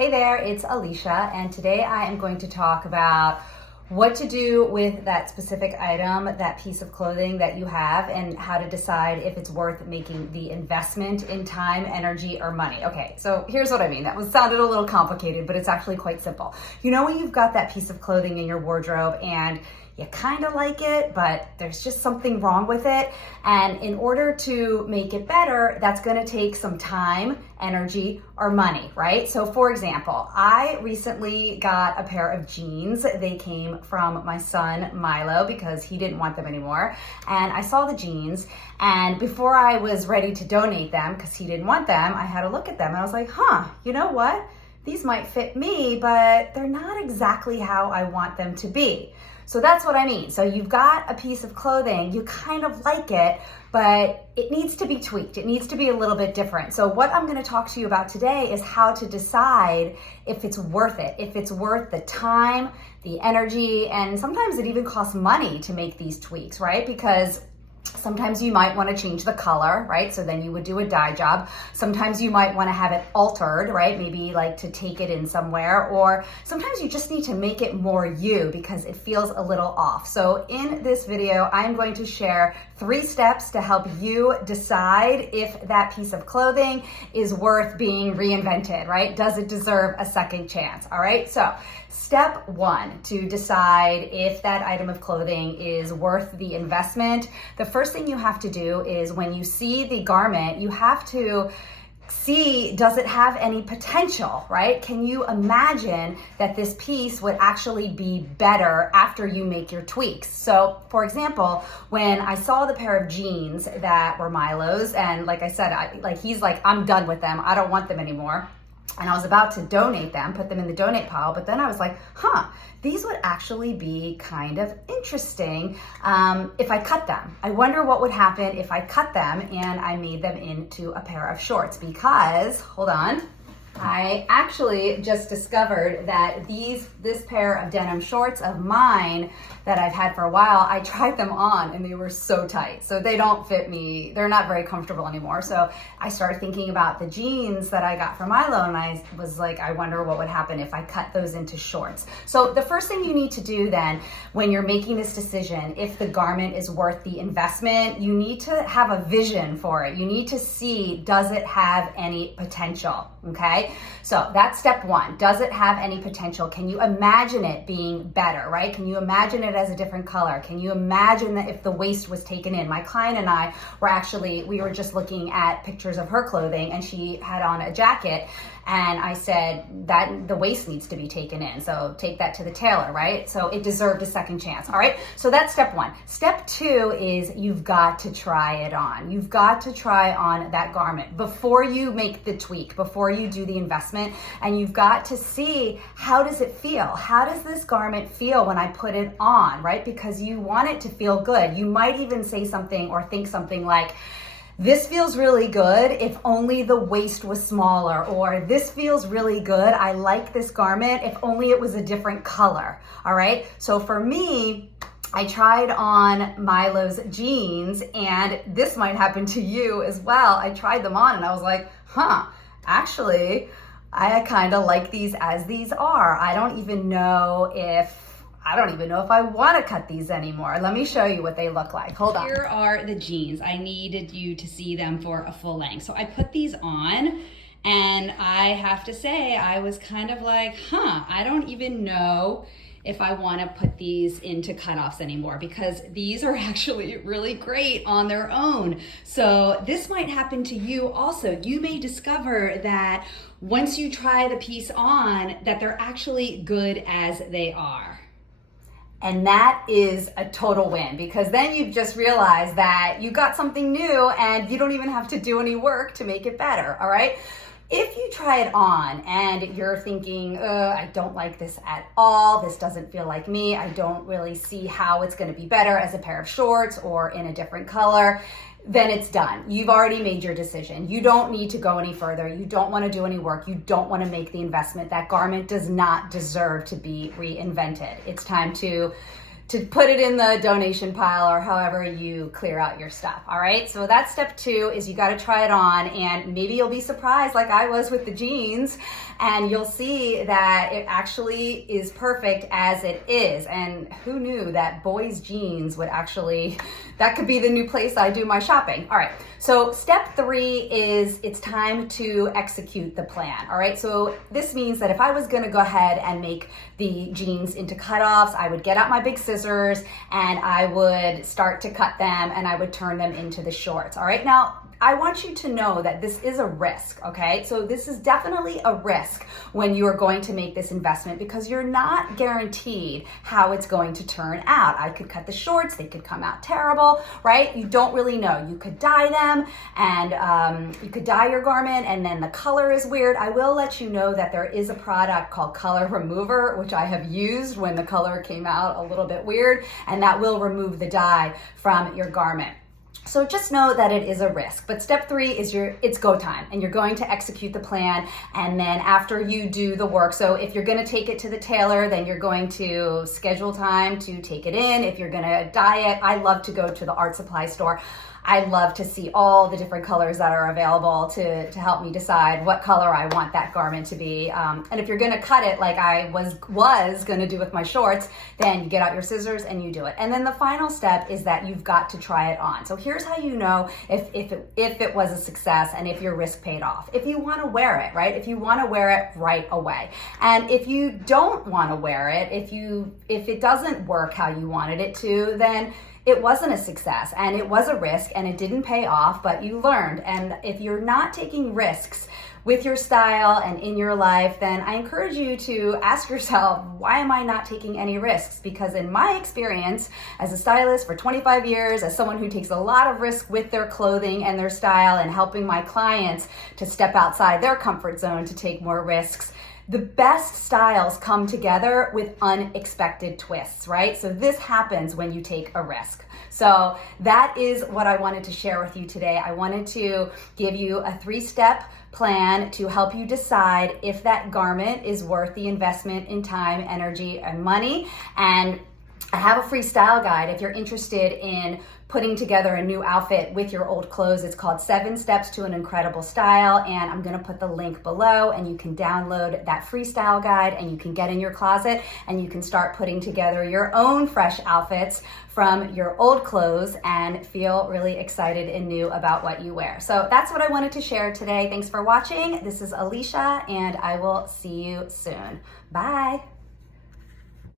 Hey there, it's Alicia, and today I am going to talk about what to do with that specific item, that piece of clothing that you have, and how to decide if it's worth making the investment in time, energy, or money. Okay, so here's what I mean. Sounded a little complicated, but it's actually quite simple. You know when you've got that piece of clothing in your wardrobe and you kind of like it, but there's just something wrong with it. And in order to make it better, that's gonna take some time, energy, or money, right? So for example, I recently got a pair of jeans. They came from my son, Milo, because he didn't want them anymore. And I saw the jeans, and before I was ready to donate them, because he didn't want them, I had a look at them and I was like, you know what? These might fit me, but they're not exactly how I want them to be. So that's what I mean. So you've got a piece of clothing, you kind of like it, but it needs to be tweaked. It needs to be a little bit different. So what I'm gonna talk to you about today is how to decide if it's worth it, if it's worth the time, the energy, and sometimes it even costs money to make these tweaks, right? Because sometimes you might want to change the color, right? So then you would do a dye job. Sometimes you might want to have it altered, right? Maybe like to take it in somewhere, or sometimes you just need to make it more you because it feels a little off. So in this video, I'm going to share 3 steps to help you decide if that piece of clothing is worth being reinvented, right? Does it deserve a second chance? All right. So step 1 to decide if that item of clothing is worth the investment. The first thing you have to do is when you see the garment, you have to see, does it have any potential, right? Can you imagine that this piece would actually be better after you make your tweaks? So for example, when I saw the pair of jeans that were Milo's, and like I said, he's like, I'm done with them. I don't want them anymore. And I was about to donate them, put them in the donate pile, but then I was like, these would actually be kind of interesting if I cut them. I wonder what would happen if I cut them and I made them into a pair of shorts, because, hold on, I actually just discovered that this pair of denim shorts of mine that I've had for a while, I tried them on and they were so tight. So they don't fit me. They're not very comfortable anymore. So I started thinking about the jeans that I got from Milo, and I was like, I wonder what would happen if I cut those into shorts. So the first thing you need to do then, when you're making this decision, if the garment is worth the investment, you need to have a vision for it. You need to see, does it have any potential? Okay, so that's step 1. Does it have any potential? Can you imagine it being better, right? Can you imagine it as a different color? Can you imagine that if the waist was taken in? My client and I we were just looking at pictures of her clothing, and she had on a jacket, and I said that the waist needs to be taken in. So take that to the tailor, right? So it deserved a second chance. All right. So that's step 1. Step 2 is you've got to try it on. You've got to try on that garment before you make the tweak, before you do the investment, and you've got to see, how does it feel? How does this garment feel when I put it on, right? Because you want it to feel good. You might even say something or think something like, this feels really good if only the waist was smaller, or this feels really good, I like this garment if only it was a different color. All right. So for me, I tried on Milo's jeans, and this might happen to you as well. I tried them on and I was like, actually, I kind of like these as these are. I don't even know if I want to cut these anymore. Let me show you what they look like. Hold on. Here are the jeans. I needed you to see them for a full length. So I put these on, and I have to say, I was kind of like, I don't even know if I want to put these into cutoffs anymore, because these are actually really great on their own. So this might happen to you also. You may discover that once you try the piece on, that they're actually good as they are. And that is a total win, because then you've just realized that you got something new and you don't even have to do any work to make it better. All right. If you try it on and you're thinking, I don't like this at all, this doesn't feel like me, I don't really see how it's going to be better as a pair of shorts or in a different color, then it's done. You've already made your decision. You don't need to go any further. You don't want to do any work. You don't want to make the investment. That garment does not deserve to be reinvented. It's time to to put it in the donation pile or however you clear out your stuff. All right. So that's step 2 is you got to try it on, and maybe you'll be surprised like I was with the jeans, and you'll see that it actually is perfect as it is. And who knew that boys jeans would actually, that could be the new place I do my shopping. All right. So step 3 is it's time to execute the plan. All right. So this means that if I was going to go ahead and make the jeans into cutoffs, I would get out my big scissors and I would start to cut them and I would turn them into the shorts. All right. Now, I want you to know that this is a risk, okay? So this is definitely a risk when you are going to make this investment because you're not guaranteed how it's going to turn out. I could cut the shorts, they could come out terrible, right? You don't really know. You could dye them and you could dye your garment and then the color is weird. I will let you know that there is a product called Color Remover, which I have used when the color came out a little bit weird, and that will remove the dye from your garment. So just know that it is a risk. But step 3 is it's go time, and you're going to execute the plan. And then after you do the work, so if you're going to take it to the tailor, then you're going to schedule time to take it in. If you're going to dye it, I love to go to the art supply store. I love to see all the different colors that are available to help me decide what color I want that garment to be. And if you're going to cut it like I was going to do with my shorts, then you get out your scissors and you do it. And then the final step is that you've got to try it on. So here's how you know if it was a success and if your risk paid off. If you want to wear it, right? If you want to wear it right away. And if you don't want to wear it, if it doesn't work how you wanted it to, then it wasn't a success and it was a risk and it didn't pay off, but you learned. And if you're not taking risks with your style and in your life, then I encourage you to ask yourself, why am I not taking any risks? Because in my experience as a stylist for 25 years, as someone who takes a lot of risk with their clothing and their style and helping my clients to step outside their comfort zone to take more risks, the best styles come together with unexpected twists, right? So this happens when you take a risk. So that is what I wanted to share with you today. I wanted to give you a 3-step plan to help you decide if that garment is worth the investment in time, energy, and money. And I have a free style guide if you're interested in putting together a new outfit with your old clothes. It's called 7 Steps to an Incredible Style, and I'm gonna put the link below, and you can download that free style guide and you can get in your closet and you can start putting together your own fresh outfits from your old clothes and feel really excited and new about what you wear. So that's what I wanted to share today. Thanks for watching. This is Alicia, and I will see you soon. Bye.